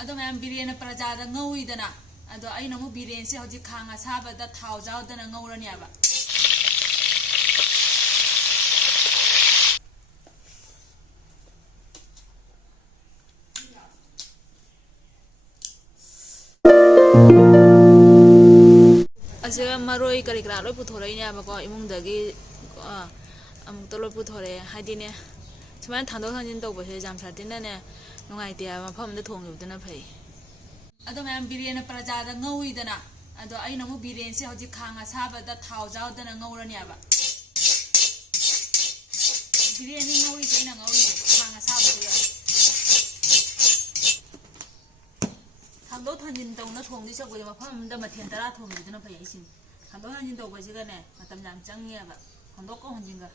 ꯑꯗꯣ ꯃꯌꯥꯝ ꯕꯤꯔꯌꯥꯅꯤ ꯄ꯭ꯔꯖꯥꯗ ꯉꯧꯏꯗꯅ ꯑꯗꯣ ꯑꯩꯅ ꯑꯃꯨꯛ ꯕꯤꯔꯌꯥꯅꯤꯁꯦ ꯍꯧꯖꯤꯛ ꯈꯥꯡ ꯑꯁꯥꯕꯗ ꯊꯥꯎ ꯌꯥꯎꯗꯅ ꯉꯧꯔꯅꯤꯕ ꯑꯁꯦ ꯃꯔꯣꯏ ꯀꯔꯤ ꯀꯔꯥ ꯂꯣꯏ ꯄꯨꯊꯣꯔꯛꯏꯅꯦꯕꯀꯣ ꯏꯃꯨꯡꯗꯒꯤ ꯑꯃꯨꯛꯇ ꯂꯣꯏ ꯄꯨꯊꯣꯔꯛꯑꯦ ꯍꯥꯏꯗꯤꯅꯦ ꯁꯨꯃꯥꯏꯅ ꯊꯥꯡꯗꯣꯛ ꯊꯥꯡꯖꯤꯟ ꯇꯧꯕꯁꯦ ꯌꯥꯝ ꯁꯥꯊꯤꯅꯅꯦ ꯅꯨꯡꯉꯥꯏꯇꯦ ꯍꯥꯏꯕ ꯃꯐꯝ ꯑꯃꯗ ꯊꯣꯡꯈꯤꯕꯗꯨꯅ ꯐꯩ ꯑꯗꯣ ꯃꯌꯥꯝ ꯕꯤꯔꯌꯥꯅꯤ ꯄ꯭ꯔꯖꯥꯗ ꯉꯧꯏꯗꯅ ꯑꯗꯣ ꯑꯩꯅ ꯑꯃꯨꯛ ꯕꯤꯔꯌꯥꯅꯤꯁꯦ ꯍꯧꯖꯤꯛ ꯈꯥꯡ ꯑꯁꯥꯕꯗ ꯊꯥꯎ ꯌꯥꯎꯗꯅ ꯉꯧꯔꯅꯤꯕ ꯕꯤꯔꯌꯥꯅꯤ ꯉꯧꯔꯤꯁꯦ ꯑꯩꯅ ꯉꯧꯔꯤꯁꯦ ꯈꯥꯡ ꯑꯁꯥꯕꯗꯨꯗ ꯊꯥꯡꯗꯣꯛ ꯊꯥꯡꯖꯤꯟ ꯇꯧꯅ ꯊꯣꯡꯗꯣꯏ ꯁꯔꯨꯛꯄꯨꯗꯤ ꯃꯐꯝ ꯑꯃꯗ ꯃꯊꯦꯜ 10 ꯊꯣꯡꯈꯤꯕꯗꯨꯅ ꯐꯩ ꯑꯩꯁꯤꯅꯤ ꯊꯥꯡꯗꯣꯛ ꯊꯥꯡꯖꯤꯟ ꯇꯧꯕꯁꯤꯒꯅꯦ ꯃꯇꯝ ꯌꯥꯝ ꯆꯪꯉꯦꯕ ꯍꯣꯟꯗꯣꯛꯀ ꯍꯣꯟꯖꯤꯟꯒ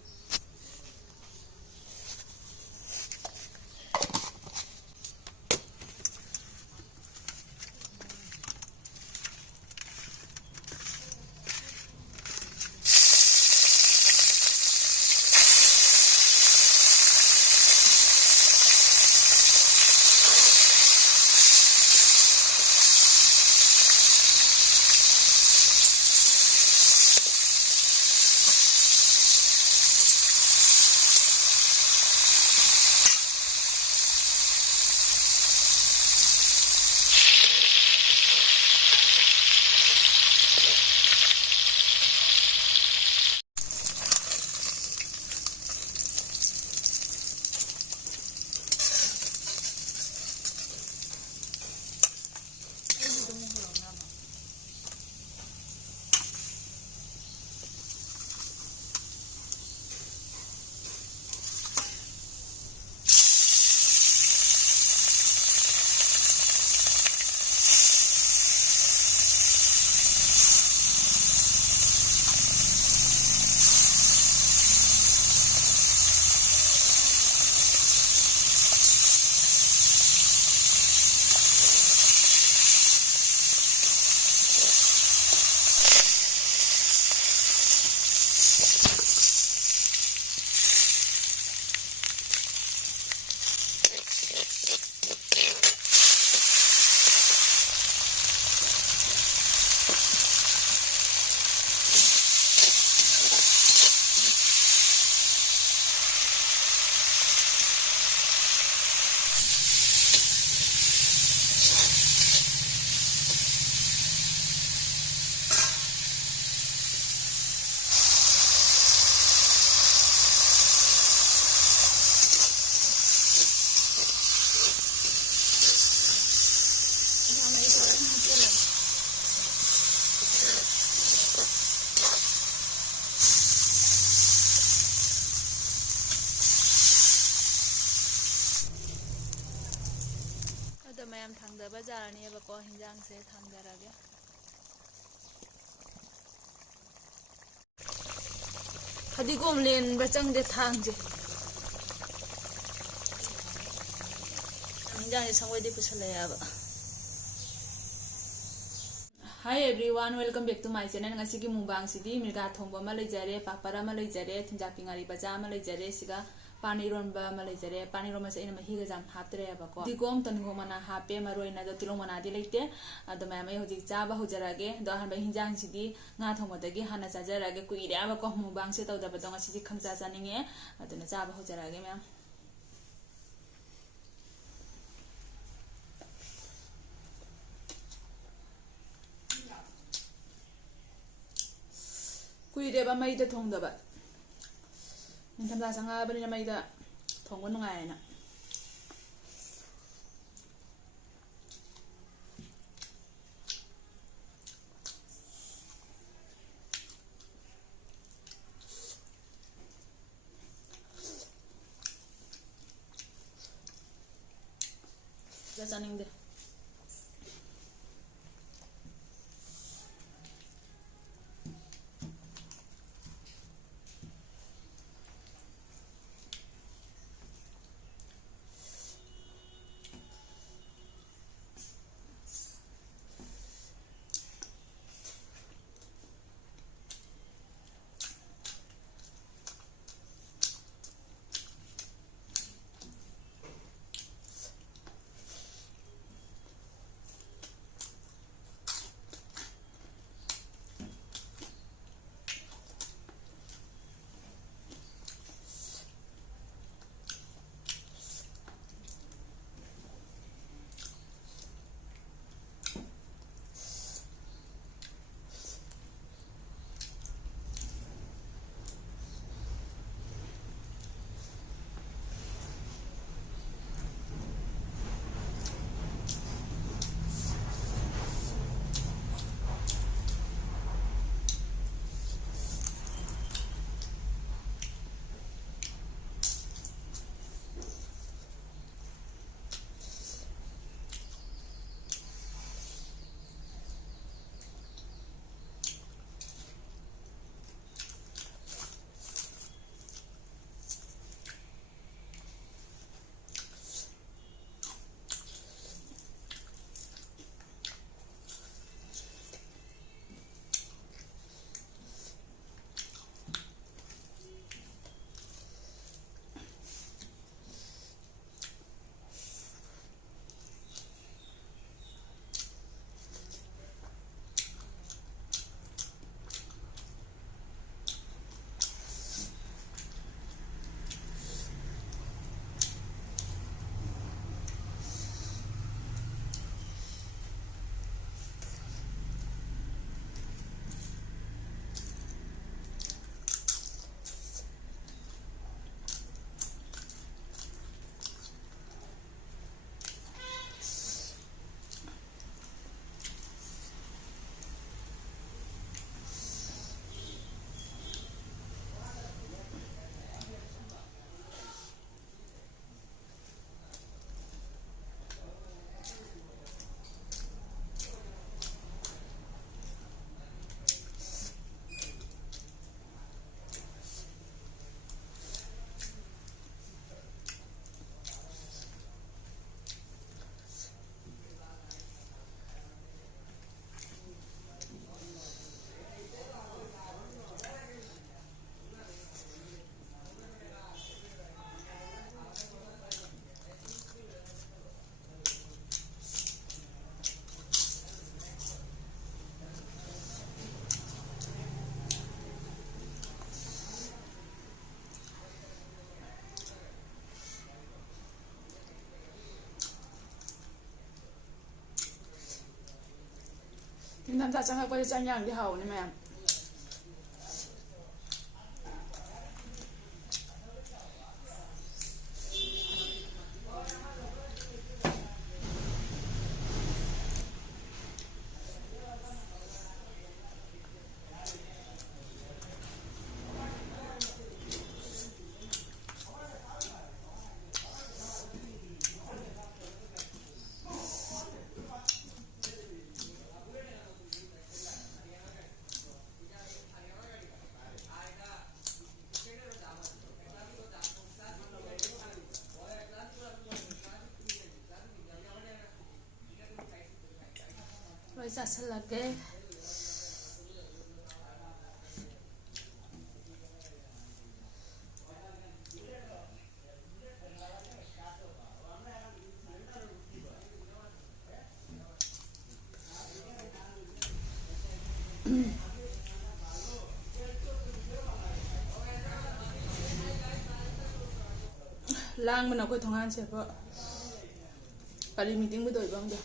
ꯑꯗꯣ ꯃꯌꯥꯝ ꯊꯥꯡꯗꯕ ꯌꯥꯔꯅꯤꯕꯀꯣ ꯍꯤꯟꯖꯥꯡꯁꯦ ꯊꯥꯡꯗꯔꯒꯦ ꯐꯗꯤꯒꯣꯝ ꯂꯦꯟꯕ ꯆꯪꯗꯦ ꯊꯥꯡꯁꯦ ꯍꯤꯟꯖꯥꯡꯁꯦ ꯁꯪꯒꯣꯏꯗꯤ ꯄꯨꯁꯜꯂꯛꯑꯦꯕ Hi everyone, welcome back to my channel. Ngasigi mukbang sidi mirga thongba ma leijare, papara ma leijare, thinjapi ngari baja ma leijare, siga pani ronba ma leijare, pani ronba se ina mahi ga jam haptre ba ko. Digom tangom mana hape maroi na do tilong mana di leite, ado ma mai hoji chaba hojarage, do han ba hinjang sidi nga thongba dagi hana chajarage ku ire ba ko mukbang se tawda ba do ngasidi khangja janinge, ado na chaba hojarage ma'am. Kuireba maida thongdaba ninthamda sangabani maida thongba nungaina jasaningde ꯅꯤꯡꯊꯝꯊꯥ ꯆꯪꯉꯛꯄꯗ ꯆꯥꯛ ꯏꯟꯖꯥꯡꯗꯤ ꯍꯥꯎꯕꯅꯤ ꯃꯌꯥꯝ ꯂꯣꯏ ꯆꯥꯁꯤꯜꯂꯒꯦ ꯂꯥꯡꯕꯅ ꯑꯩꯈꯣꯏ ꯊꯣꯡꯒꯥꯟꯁꯦꯕ ꯀꯔꯤ ꯃꯤꯇꯤꯡꯕꯨ ꯇꯧꯔꯤꯕ ꯈꯪꯗꯦ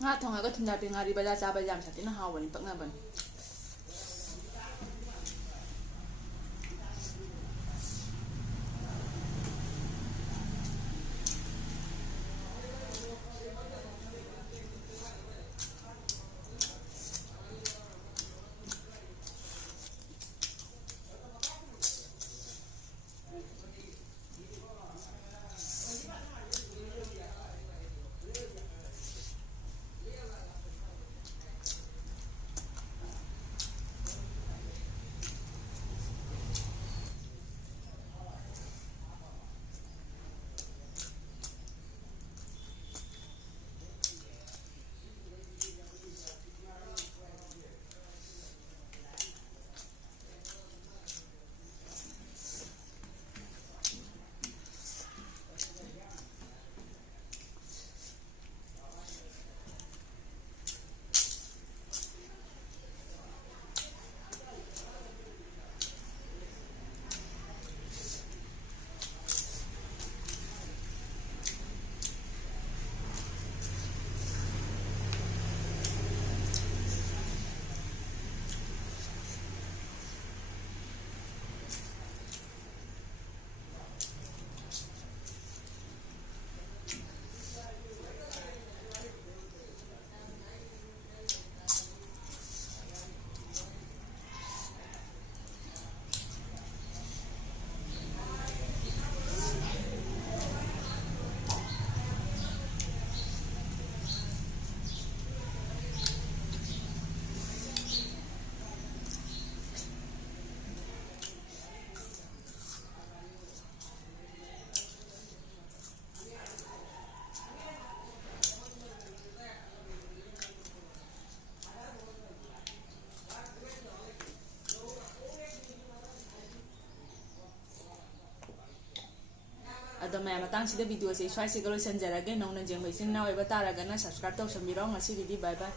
ꯉꯥ ꯊꯣꯡꯉꯒ ꯊꯨꯝꯌꯥꯛꯄꯤ ꯉꯥꯔꯤ ꯕꯖꯥꯔ ꯆꯥꯕ ꯌꯥꯝ ꯁꯥꯊꯤꯅ ꯍꯥꯎꯕꯅꯤ ꯄꯛꯅꯕꯅꯤ ꯑꯗꯣ ꯃꯌꯥꯝ ꯃꯇꯥꯡꯁꯤꯗ ꯚꯤꯗꯤꯑꯣꯁꯦ ꯁ꯭ꯋꯥꯏꯁꯤꯒ ꯂꯣꯏꯁꯤꯟꯖꯔꯒꯦ ꯅꯧꯅ ꯌꯦꯡꯕ ꯏꯆꯤꯟ ꯏꯅꯥꯎ ꯑꯣꯏꯕ ꯇꯥꯔꯒꯅ ꯁꯕꯁꯀ꯭ꯔꯥꯏꯕ ꯇꯧꯁꯟꯕꯤꯔꯣ ꯉꯁꯤꯒꯤꯗꯤ ꯕꯥꯏ ꯕꯥꯏ